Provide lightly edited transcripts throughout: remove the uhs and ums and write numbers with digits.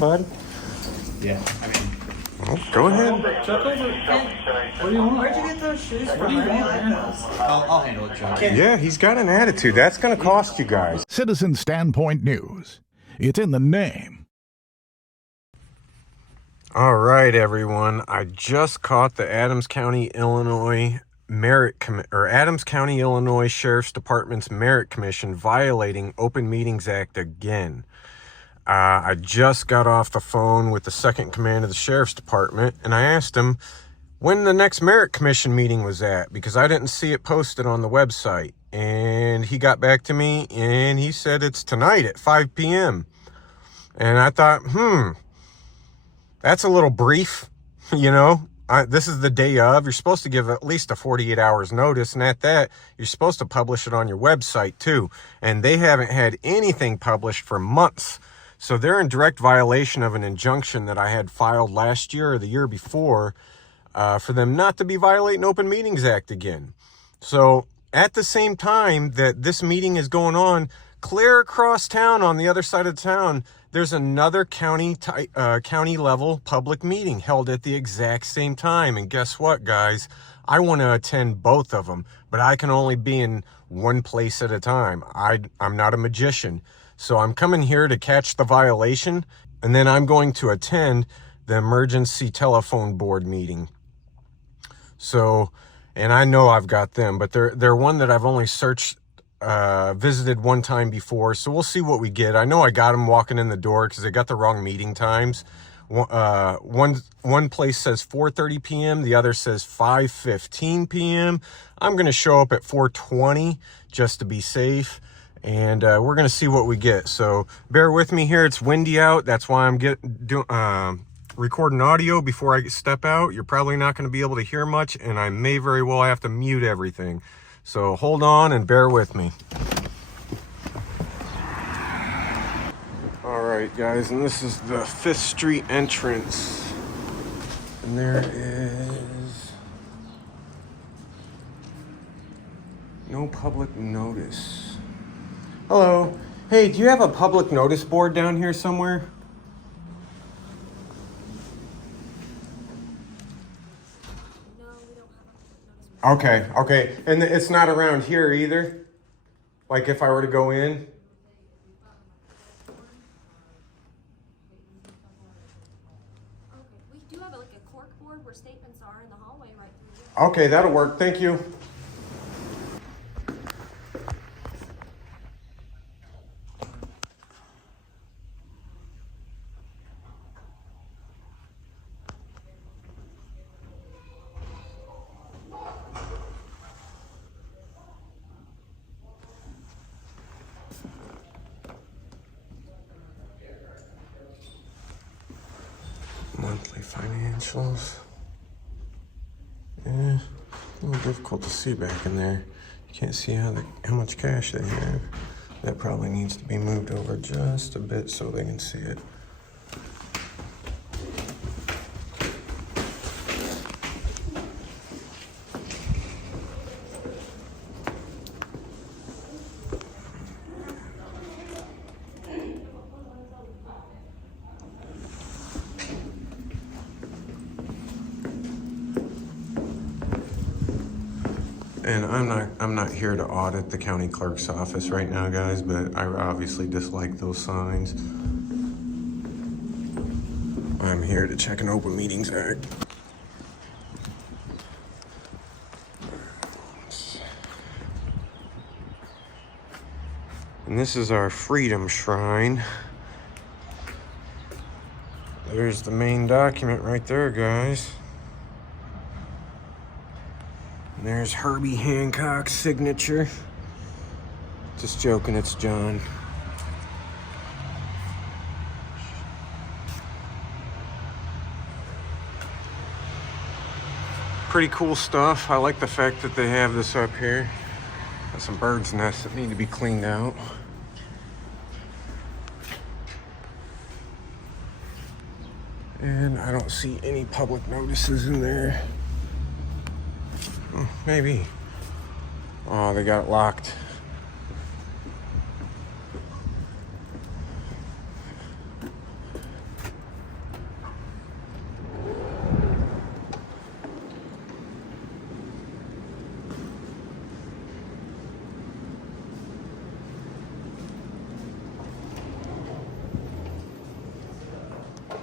bud? Yeah, I mean... Oh, go ahead. Chuck over. What do you want? Where'd you get those shoes from? What do you want, man? I'll handle it, Chuck. Yeah, he's got an attitude. That's going to cost you guys. Citizen Standpoint News. It's in the name. All right, everyone. I just caught the Adams County, Illinois Adams County, Illinois Sheriff's Department's Merit Commission violating Open Meetings Act again. I just got off the phone with the second command of the Sheriff's Department, and I asked him when the next Merit Commission meeting was at, because I didn't see it posted on the website. And he got back to me, and he said it's tonight at 5 p.m. And I thought, that's a little brief, you know. This is the day of. You're supposed to give at least a 48 hours notice, and at that, you're supposed to publish it on your website, too. And they haven't had anything published for months. So they're in direct violation of an injunction that I had filed last year or the year before for them not to be violating Open Meetings Act again. So at the same time that this meeting is going on, clear across town on the other side of town, there's another county level public meeting held at the exact same time. And guess what, guys? I want to attend both of them, but I can only be in one place at a time. I'm not a magician. So I'm coming here to catch the violation, and then I'm going to attend the emergency telephone board meeting. So, and I know I've got them, but they're one that I've only visited one time before. So we'll see what we get. I know I got them walking in the door because they got the wrong meeting times. One place says 4:30 p.m. The other says 5:15 p.m. I'm going to show up at 4:20 just to be safe. And we're going to see what we get. So bear with me here. It's windy out. That's why I'm recording audio before I step out. You're probably not going to be able to hear much, and I may very well have to mute everything. So hold on and bear with me. All right, guys, and this is the 5th Street entrance. And there is no public notice. Hello. Hey, do you have a public notice board down here somewhere? No, we don't have a public notice board. Okay. And it's not around here either? Like if I were to go in? Okay, we do have like a cork board where statements are in the hallway right through here. Okay, that'll work. Thank you. Monthly financials. Yeah, a little difficult to see back in there. You can't see how much cash they have. That probably needs to be moved over just a bit so they can see it. And I'm not here to audit the county clerk's office right now, guys, but I obviously dislike those signs. I'm here to check an Open Meetings Act. And this is our Freedom Shrine. There's the main document right there, guys. And there's Herbie Hancock's signature. Just joking, it's John. Pretty cool stuff. I like the fact that they have this up here. Got some birds' nests that need to be cleaned out. And I don't see any public notices in there. Maybe. Oh, they got it locked.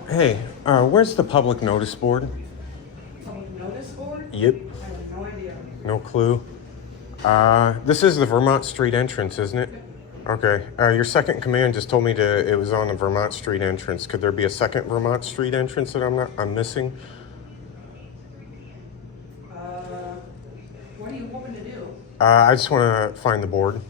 Hey, where's the public notice board? Public notice board? Yep. I have no idea. No clue. This is the Vermont Street entrance, isn't it? Okay. Your second command just told me it was on the Vermont Street entrance. Could there be a second Vermont Street entrance that I'm missing? What are you hoping to do? I just want to find the board.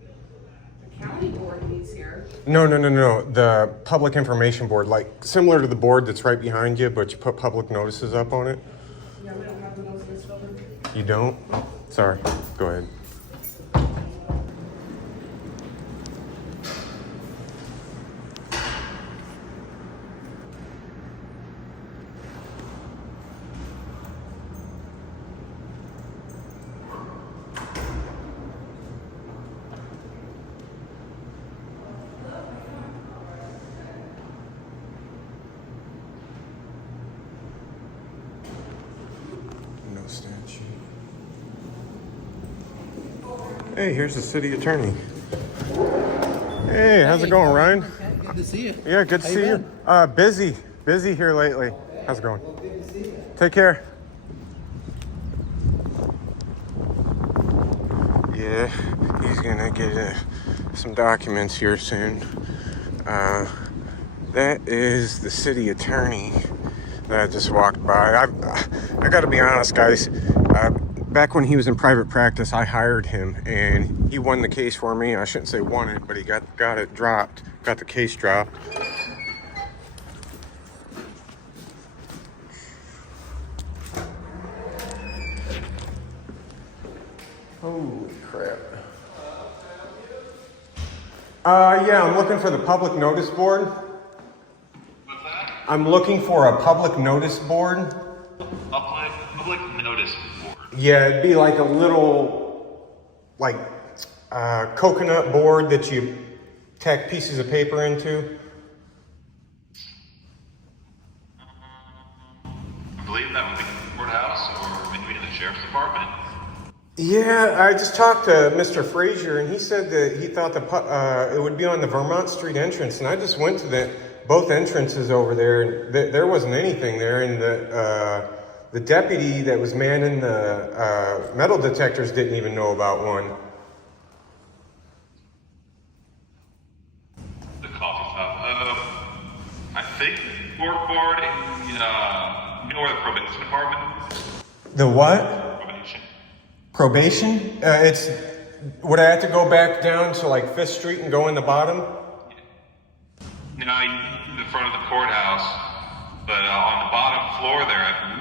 The county board needs here. No. The public information board, like similar to the board that's right behind you, but you put public notices up on it. Yeah, we don't have those in this building. You don't? Sorry. Go ahead. No statue. Hey, here's the city attorney. Hey, how's it going, Ryan? Good to see you. Yeah, good to see you. Busy here lately. How's it going? Take care. Yeah, he's gonna get some documents here soon. That is the city attorney that I just walked by. I gotta be honest, guys. Back when he was in private practice, I hired him, and he won the case for me. I shouldn't say won it, but he got it dropped. Got the case dropped. Holy crap. Yeah, I'm looking for the public notice board. What's that? I'm looking for a public notice board. Public notice board. Yeah, it'd be like a little, like, coconut board that you tack pieces of paper into. I believe that would be the courthouse or maybe the sheriff's department. Yeah, I just talked to Mr. Frazier, and he said that he thought it would be on the Vermont Street entrance, and I just went to both entrances over there, and there wasn't anything there, and the deputy that was manning the metal detectors didn't even know about one. The coffee shop. I think the court board in, you know where the probation department is? The what? Probation. Probation? Would I have to go back down to like 5th Street and go in the bottom? You know, in the front of the courthouse, but on the bottom floor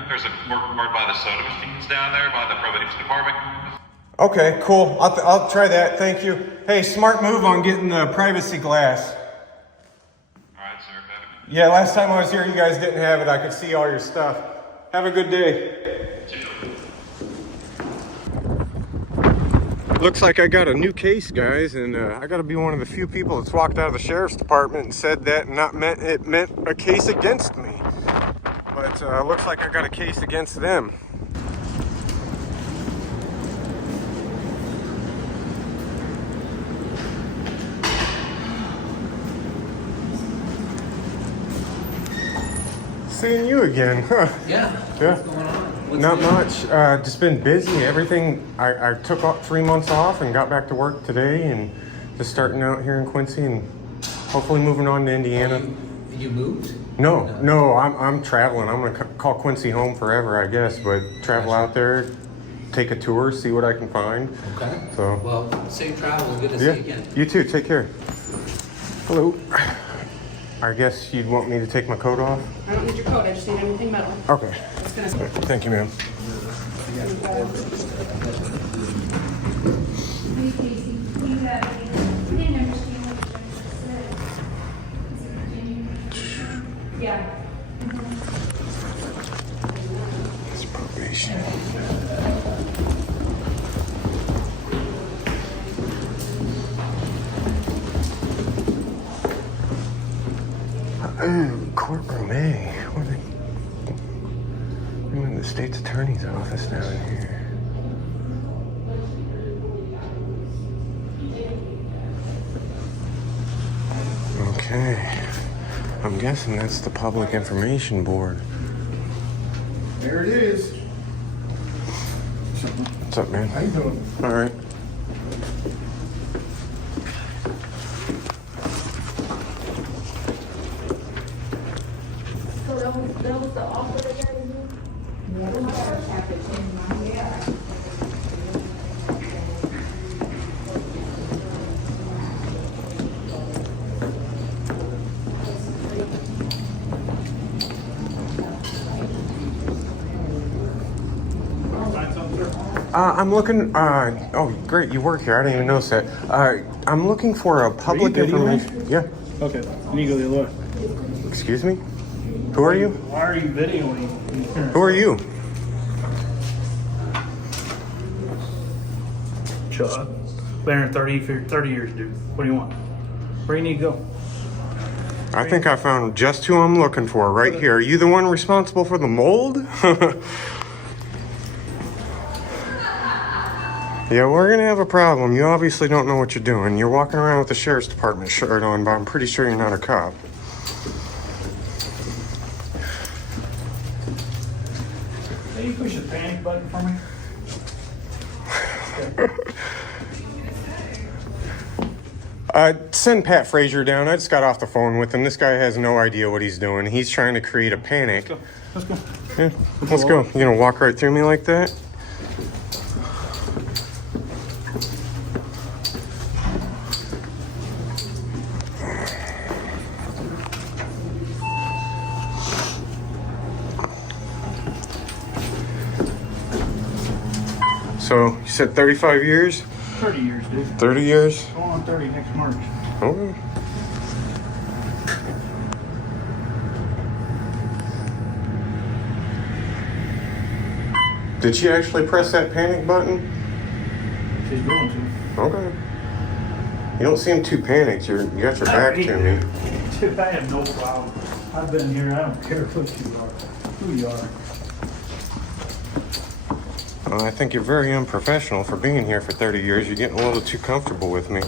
there's a court board by the soda machines down there by the probation department. Okay, cool. I'll try that. Thank you. Hey, smart move on getting the privacy glass. All right, sir. Yeah, last time I was here, you guys didn't have it. I could see all your stuff. Have a good day. Looks like I got a new case, guys, and I got to be one of the few people that's walked out of the sheriff's department and said that it meant a case against me. But looks like I got a case against them. Seeing you again, huh? Yeah. Yeah. What's going on? Not much. Just been busy. Everything. I took 3 months off and got back to work today, and just starting out here in Quincy, and hopefully moving on to Indiana. You moved? No, I'm traveling. I'm gonna call Quincy home forever, I guess. But travel out there, take a tour, see what I can find. Okay. So. Well, safe travels. Good to see Yeah. you again. You too. Take care. Hello. I guess you'd want me to take my coat off? I don't need your coat, I just need anything metal. Okay. It's gonna. Thank you, ma'am. Yeah. It's probation. Courtroom A. I'm in the state's attorney's office down here. Okay. I'm guessing that's the public information board. There it is. What's up, man? How you doing? All right. So that was the offer that you guys did? I'm looking. Oh, great! You work here. I didn't even notice that. I'm looking for a public information. Yeah. Okay, let me go the other way. Excuse me. Who are you? Why are you videoing? Who are you? Shut up. Been here 30 years, dude. What do you want? Where do you need to go? I think I found just who I'm looking for right here. Are you the one responsible for the mold? Yeah, we're gonna have a problem. You obviously don't know what you're doing. You're walking around with the sheriff's department shirt on, but I'm pretty sure you're not a cop. Can you push the panic button for me? Send Pat Frazier down. I just got off the phone with him. This guy has no idea what he's doing. He's trying to create a panic. Let's go. Yeah, let's go. You gonna walk right through me like that? So, you said 35 years? 30 years, dude. 30 years? Going on 30 next March. Okay. Did she actually press that panic button? She's going to. Okay. You don't seem too panicked. You got your back to me. Dude, I have no problem. I've been here. I don't care who you are. I think you're very unprofessional for being here for 30 years. You're getting a little too comfortable with me.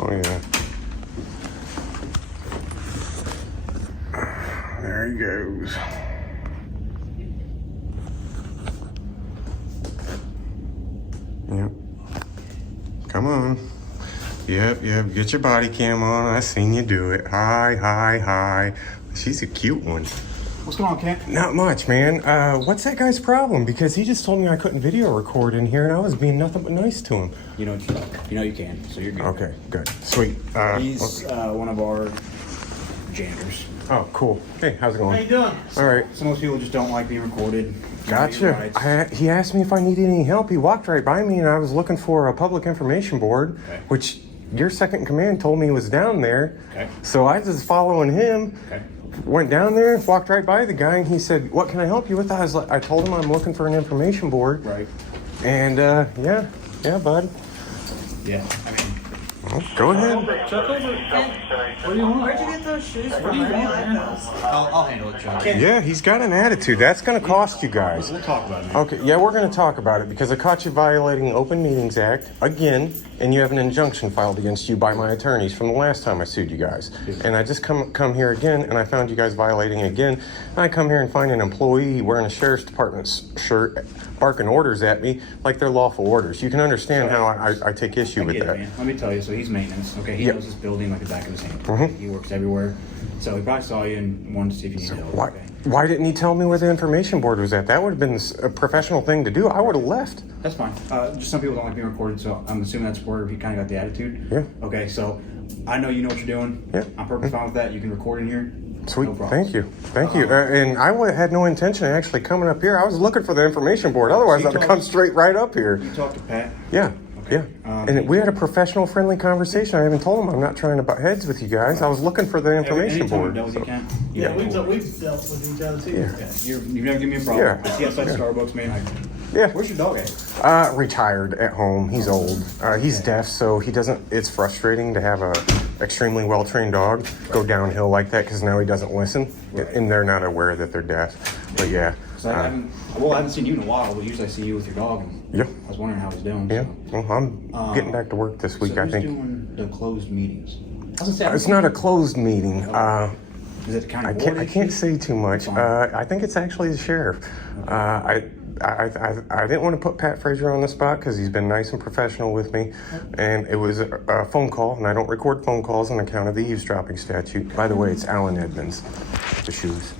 Oh, yeah. There he goes. Yep. Come on. Yep. Get your body cam on. I seen you do it. Hi. She's a cute one. What's going on, Kent? Not much, man. What's that guy's problem? Because he just told me I couldn't video record in here, and I was being nothing but nice to him. You know you can, so you're good. Okay, good. Sweet. He's one of our janitors. Oh, cool. Hey, how's it going? How you doing? All right. So most people just don't like being recorded. Gotcha. He asked me if I needed any help. He walked right by me, and I was looking for a public information board, Okay. which your second in command told me was down there. Okay. So I was just following him. Okay. Went down there, walked right by the guy, and he said, "What can I help you with?" I told him I'm looking for an information board. Right. And yeah, bud. Yeah. I mean, Well, go ahead. Chuck over. What do you want? Where'd you get those shoes from? I really like those. I'll handle it, Chuck. Yeah, he's got an attitude. That's going to cost you guys. we'll talk about it. Okay, yeah, we're going to talk about it because I caught you violating Open Meetings Act again, and you have an injunction filed against you by my attorneys from the last time I sued you guys. And I just come here again, and I found you guys violating again. And I come here and find an employee wearing a sheriff's department shirt, barking orders at me like they're lawful orders. You can understand how I take issue with Get it, that. man. Let me tell you. So he's maintenance. Okay, he Yep. knows this building like the back of his hand. Mhm. He works everywhere. So he probably saw you and wanted to see if you needed help. Why, Okay. why didn't he tell me where the information board was at? That would have been a professional thing to do. I would have left. That's fine. Just some people don't like being recorded, so I'm assuming that's where he kind of got the attitude. Yeah. Okay, so I know you know what you're doing. Yeah. I'm perfectly fine with that. You can record in here. Sweet, No problem. thank you. And I had no intention of actually coming up here. I was looking for the information board. Otherwise, You I'd have talk- come straight right up here. You talk to Pat. Yeah. Yeah. And we had a professional, friendly conversation. I even told him I'm not trying to butt heads with you guys. I was looking for the information board. Yeah, we've dealt with each other too. Yeah. You've never given me a problem. Yeah. I see outside Starbucks, man. Yeah. Where's your dog at? Retired at home. He's old. He's deaf, so he doesn't. It's frustrating to have a extremely well-trained dog go downhill like that because now he doesn't listen, and they're not aware that they're deaf. But yeah. So I haven't seen you in a while, but usually I see you with your dog. And Yeah. I was wondering how he's doing. Yeah. So. Well, I'm getting back to work this week. So I who's think doing the closed meetings? I was gonna say, it's not a closed meeting. Is it the county I board? can't say too much. I think it's actually the sheriff. I didn't want to put Pat Frazier on the spot because he's been nice and professional with me, and it was a phone call, and I don't record phone calls on account of the eavesdropping statute. By the way, it's Alan Edmonds, the shoes.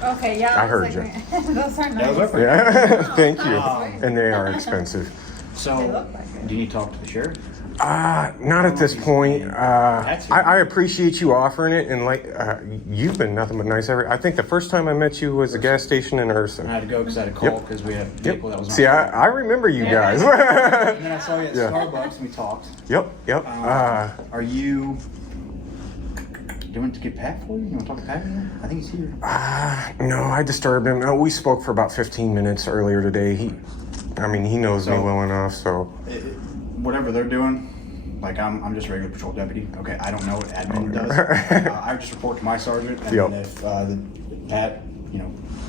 Okay, yeah. I heard you. Those are That was nice. our Yeah, thank you. And they are expensive. So, look like it. do you need to talk to the sheriff? Not at this point. I appreciate you offering it, and you've been nothing but nice. I think the first time I met you was a gas station in I Ursa. had to go because I had a call because we had a vehicle that was on. See, I remember you guys. And then I saw you at Yeah. Starbucks and we talked. Yep. Are you doing it to get Pat for you? You want to talk to Pat again? I think he's here. No, I disturbed him. We spoke for about 15 minutes earlier today. He knows me well enough, so. Whatever they're doing, like I'm just a regular patrol deputy. Okay, I don't know what admin does. I just report to my sergeant, and Yep. then if Pat,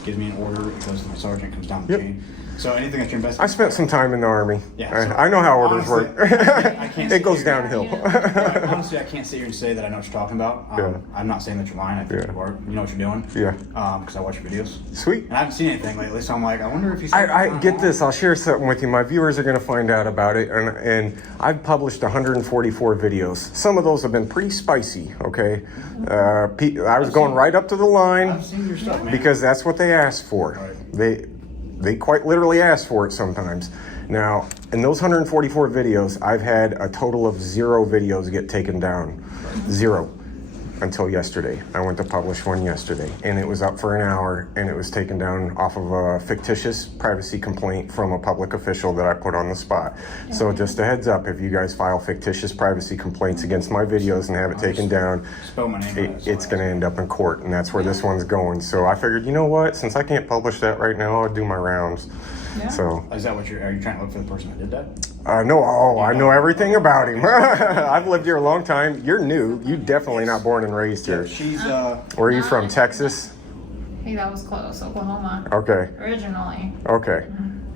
gives me an order, it goes to my sergeant, comes down the Yep. chain. So anything that you investigate. I spent some time in the Army. Yeah, so I know how orders honestly, work. I can't It goes sit here- downhill. Yeah, honestly, I can't sit here and say that I know what you're talking about. Yeah. I'm not saying that you're lying. I think Yeah. you are. You know what you're doing. Yeah. Because I watch your videos. Sweet. And I haven't seen anything lately, so I'm like, I wonder if he's. I get this. I'll share something with you. My viewers are going to find out about it, and I've published 144 videos. Some of those have been pretty spicy. Okay, I was going right up to the line I've seen your stuff, man. because that's what they asked for. Right. They quite literally asked for it sometimes. Now, in those 144 videos, I've had a total of 0 videos get taken down. 0. Until yesterday. I went to publish one yesterday, and it was up for an hour, and it was taken down off of a fictitious privacy complaint from a public official that I put on the spot. So just a heads up, if you guys file fictitious privacy complaints against my videos and have it taken down, Spell my name out, it's going to end up in court, and that's where this one's going. So I figured, you know what, since I can't publish that right now, I'll do my rounds. So Is that what are you trying to look for the person that did that? no, I know everything about him. I've lived here a long time. You're new. You definitely not born and raised here. She's Where are you from? Texas? Hey, that was close. Oklahoma. Okay. Originally. Okay.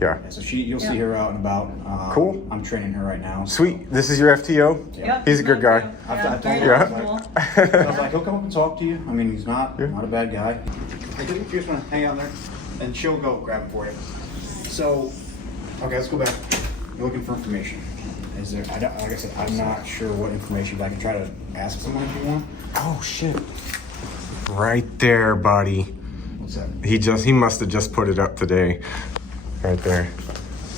Yeah. so you'll see her out and about. Cool. I'm training her right now. Sweet. This is your FTO? Yep. He's a good guy. I told Yeah. her, I was like, he'll come up and talk to you. I mean, he's not a bad guy. Hey, if you just want to hang out there, and she'll go grab it for you. So, okay, let's go back. You're looking for information. Is there? Like I said, I'm not sure what information, but I can try to ask someone if you want. Oh, shit. Right there, buddy. What's that? He must have just put it up today. Right there.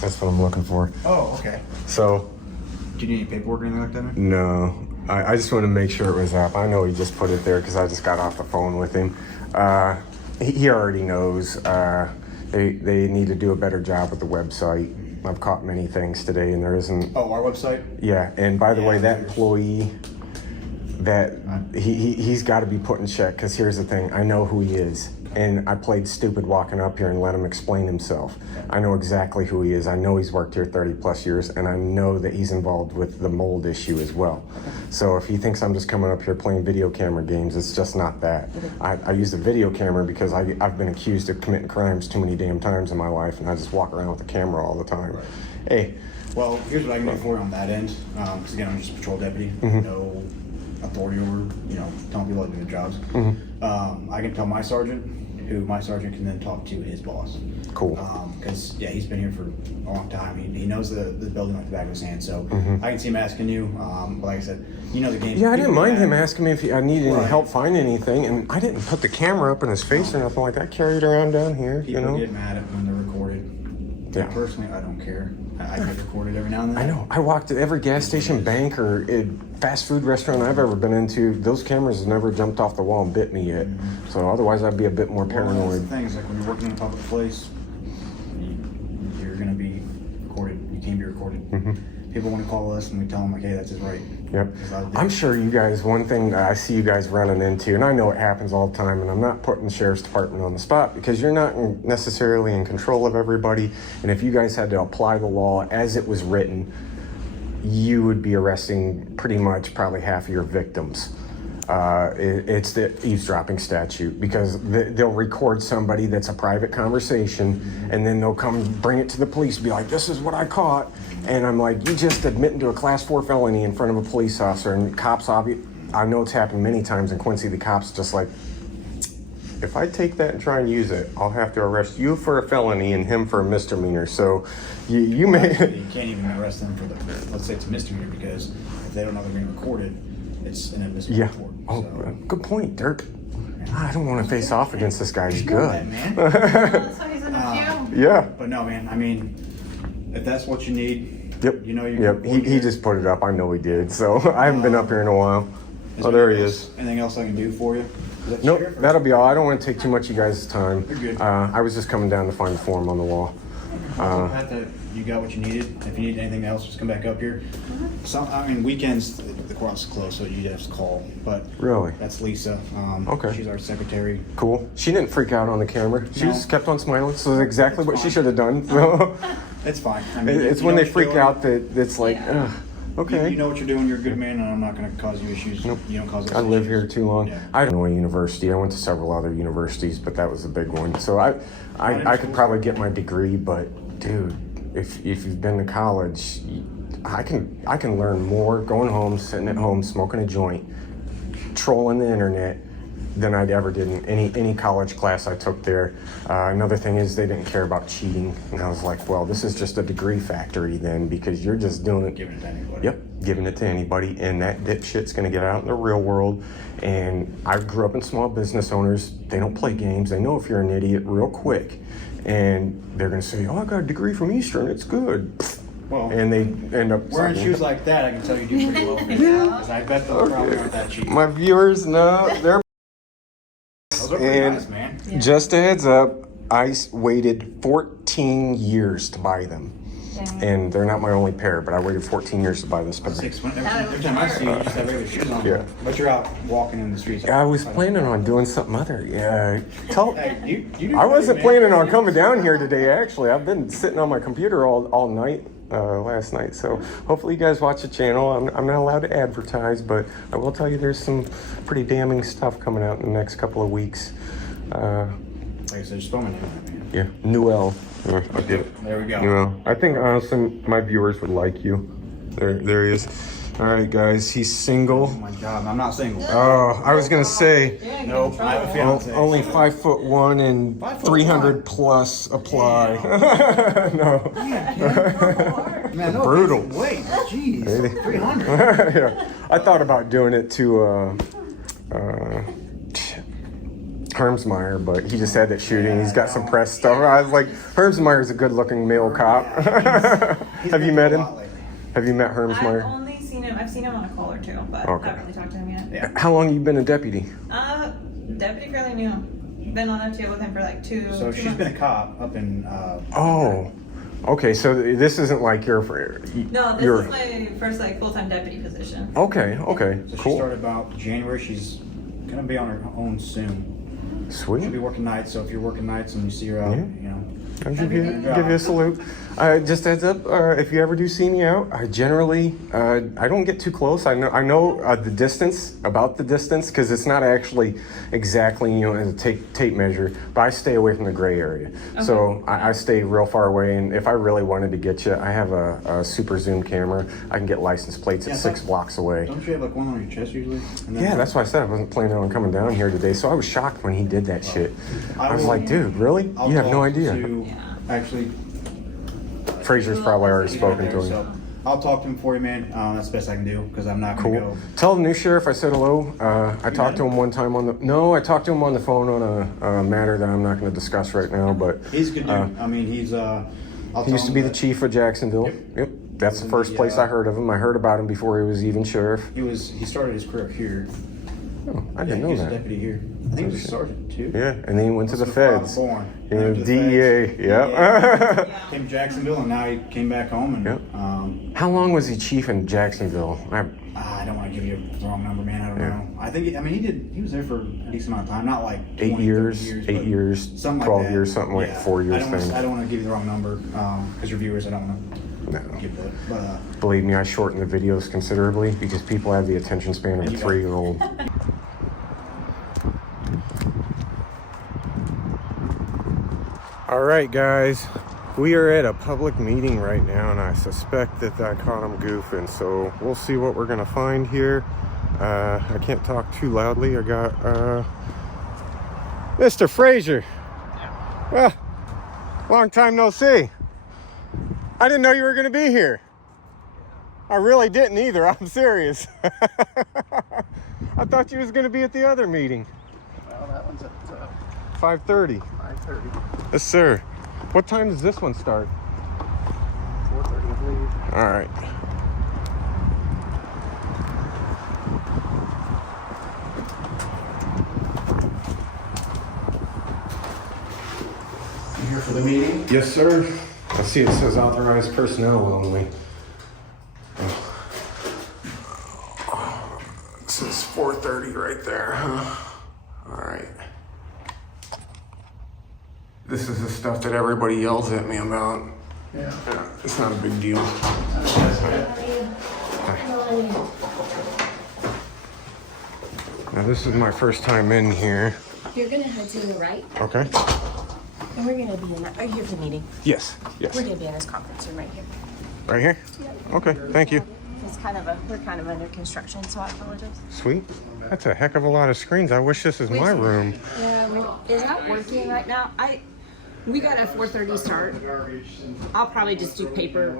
That's what I'm looking for. Oh, okay. So, Do you need any paperwork or anything like that, man? no. I just want to make sure it was up. I know he just put it there because I just got off the phone with him. He already knows. They need to do a better job with the website. I've caught many things today, and there isn't. Oh, our website? Yeah, and by the way, that employee, that he's got to be put in check, because here's the thing. I know who he is, and I played stupid walking up here and let him explain himself. I know exactly who he is. I know he's worked here 30 plus years, and I know that he's involved with the mold issue as well. So if he thinks I'm just coming up here playing video camera games, it's just not that. I use a video camera because I've been accused of committing crimes too many damn times in my life, and I just walk around with a camera all the time. Hey. Well, here's what I can do for you on that end. Because again, I'm just a patrol deputy. No authority over, telling people how to do their jobs. I can tell my sergeant, who my sergeant can then talk to his boss. Cool. Because he's been here for a long time. He knows the building like the back of his hand. So I can see him asking you. But like I said, the game. Yeah, I didn't mind him asking me if I needed any Right. help finding anything, and I didn't put the camera up in his face or nothing like that. I carried it around down here, People get mad at when they're recorded. Yeah. Personally, I don't care. I get recorded every now and then. I know. I walked at every gas station, bank, or fast food restaurant I've ever been into. Those cameras have never jumped off the wall and bit me yet. So otherwise, I'd be a bit more Well, that's paranoid. the thing is, like when you're working in a public place, you're going to be recorded. You can be recorded. Mm-hmm. People want to call us and we tell them like, hey, that's his right. Yep. I'm sure you guys, one thing I see you guys running into, and I know it happens all the time, and I'm not putting the sheriff's department on the spot because you're not necessarily in control of everybody. And if you guys had to apply the law as it was written, you would be arresting pretty much probably half of your victims. It's the eavesdropping statute because they'll record somebody that's a private conversation and then they'll come bring it to the police and be like, this is what I caught. And I'm like, you just admitting to a class 4 felony in front of a police officer. And cops, I know it's happened many times in Quincy, the cops just like, if I take that and try and use it, I'll have to arrest you for a felony and him for a misdemeanor. So you may... You can't even arrest them for let's say it's a misdemeanor because if they don't know they're being recorded, it's an admissible report. Oh, So, good point, Dirk. I don't want to face off against this guy. He's you know good. that, man. That's why he's in the queue. Yeah. But no, man, I mean, if that's what you need, Yep. you know you're Yep. He just put it up. I know he did. So I haven't been up here in a while. Oh, there he is. Anything else I can do for you? Nope, that'll be all. I don't want to take too much of you guys' time. You're good. I was just coming down to find the form on the wall. Glad that you got what you needed. If you need anything else, just come back up here. Weekends the courthouse is closed, so you'd have to call. But Really? that's Lisa. Okay. She's our secretary. Cool. She didn't freak out on the camera. She No. just kept on smiling. So that's exactly It's what she fine. should have done. So It's fine. I mean, it's you when know they what you're freak doing. out that it's like, ugh, okay. You know what you're doing. You're a good man, and I'm not going to cause you issues. Nope. You don't cause us I live issues. here too long. Yeah. I don't know a university. I went to several other universities, but that was a big one. So I could probably get my degree, but dude, if you've been to college, I can learn more going home, sitting at home, smoking a joint, trolling the internet than I'd ever did in any college class I took there. Another thing is they didn't care about cheating, and I was like, well, this is just a degree factory then because you're just doing it. Giving it to anybody. Yep, giving it to anybody, and that dipshit's gonna get out in the real world. And I grew up in small business owners. They don't play games. They know if you're an idiot real quick, and they're gonna say, "Oh, I got a degree from Eastern. It's good." Well, And they end up wearing signing. shoes like that, I can tell you do pretty well. Because I bet those probably aren't that cheap. My viewers know they're. Those are pretty nice, man. Just a heads up, I waited 14 years to buy them. And they're not my only pair, but I waited 14 years to buy this pair. Every time I see you, you just have regular shoes on. Yeah. But you're out walking in the streets. I was planning on doing something other. Yeah. Hey, you do I wasn't great, man. planning on coming down here today, actually. I've been sitting on my computer all night last night. So hopefully you guys watch the channel. I'm not allowed to advertise, but I will tell you there's some pretty damning stuff coming out in the next couple of weeks. Like I said, just throw my name on it, man. Yeah, Newell. I get it. There we go. Newell. I think honestly my viewers would like you. There he is. All right, guys. He's single. Oh my God, I'm not single. Oh, I was gonna say Nope, I have a fiance. only 5'1" and 300 plus apply. No. Man, no, Brutal. Wait, jeez, 300. Yeah. I thought about doing it to Hermsmeyer, but he just had that shooting. He's got some press stuff. I was like, Hermsmeyer's a good-looking male cop. Have you met him? Have you met I've Hermsmeyer? only seen him. I've seen him on a call or two, but Okay. I haven't really talked to him yet. Yeah. How long you been a deputy? Deputy fairly new. Been on FTO with him for like two. So 2 she's months. been a cop up in. Oh, okay. So this isn't like your. No, this your, is my first like full-time deputy position. Okay. So she Cool. started about January. She's gonna be on her own soon. She'll be Sweet. working nights. So if you're working nights and you see her out, Yeah. you know. I'll give you a salute. Just heads up, if you ever do see me out, I generally I don't get too close. I know the distance, about the distance, because it's not actually exactly as a tape measure, but I stay away from the gray area. So I stay real far away, and if I really wanted to get you, I have a super zoom camera. I can get license plates at 6 blocks away. Don't you have like one on your chest usually? And then- Yeah, that's why I said I wasn't planning on coming down here today. So I was shocked when he did that shit. I was like, dude, really? I'll You have no talk idea. to- Actually, Fraser's probably already he's spoken right to there, him. so I'll talk to him for you, man. That's the best I can do because I'm not gonna Cool. go. Tell the new sheriff I said hello. I talked to him one time on the. No, I talked to him on the phone on a matter that I'm not going to discuss right now. But He's a good dude. I mean, he's he used to be the chief of Jacksonville. Yep. That's the first place I heard of him. I heard about him before he was even sheriff. He started his career here, Oh, I didn't know He's a that. deputy here. I think he was a sergeant too. Yeah, and then he went to the Before I feds. was born. You know, Went to the DEA. feds. Yeah. Came to Jacksonville, and now he came back home. And Yep. How long was he chief in Jacksonville? I don't want to give you the wrong number, man. I don't Yeah. know. I think. I mean, he was there for a decent amount of time. Not like 8 20, years, 30 years, 8 but years, something 12 like that. years, something like 4 years thing. I don't want to give you the wrong number because your viewers. I don't want No. to give that. But Believe me, I shortened the videos considerably because people have the attention span of a 3-year-old. All right, guys, we are at a public meeting right now, and I suspect that I caught him goofing, so we'll see what we're gonna find here. I can't talk too loudly. I got Mr. Frazier. Well, long time no see. I didn't know you were gonna be here. I really didn't either. I'm serious. I thought you was gonna be at the other meeting. Well, that one's at 5:30. 5:30, Yes, sir. What time does this one start? 4:30, I believe. All right. you here for the meeting? Yes, sir. I see it says authorized personnel only. It says 4:30 right there, huh? All right. This is the stuff that everybody yells at me about. Yeah. Yeah, it's not a big deal. Now, this is my first time in here. You're gonna head to the right, Okay. and we're gonna be in that. Are you here for the meeting? Yes. Yes. We're gonna be in this conference room right here. Right here? Okay. Thank you. We're kind of under construction, so I apologize. Sweet. That's a heck of a lot of screens. I wish this is my room. Yeah, is that working right now? We got a 4:30 start. I'll probably just do paper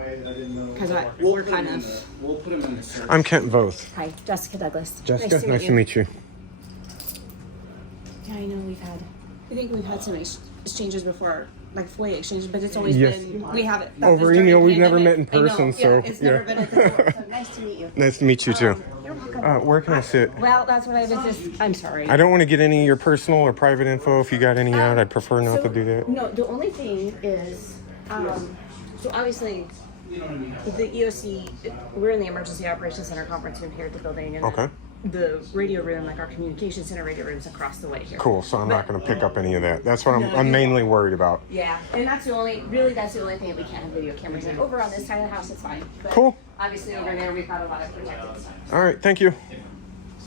because we're kind of. We'll put them in the search. I'm Kent Voth. Hi, Jessica Douglas. Jessica, nice to meet you. Yeah, I know I think we've had some exchanges before, like FOIA exchanges, but it's always Yes. been, we haven't. Over email, we've never met in person, so It's never yeah. been at the, so nice to meet you. Nice to meet you too. You're welcome. Where can I sit? Well, that's what I was just, I'm sorry. I don't want to get any of your personal or private info. If you got any out, I'd prefer not to do that. No, the only thing is, so obviously, the EOC, we're in the Emergency Operations Center conference room here at the building. And Okay. the radio room, like our communication center radio room's across the way here. Cool. So I'm not going to pick up any of that. That's what I'm mainly worried about. Yeah, and that's the only thing that we can't have video cameras in. Over on this side of the house, it's fine. But Cool. obviously over there, we've got a lot of protected stuff. All right. Thank you.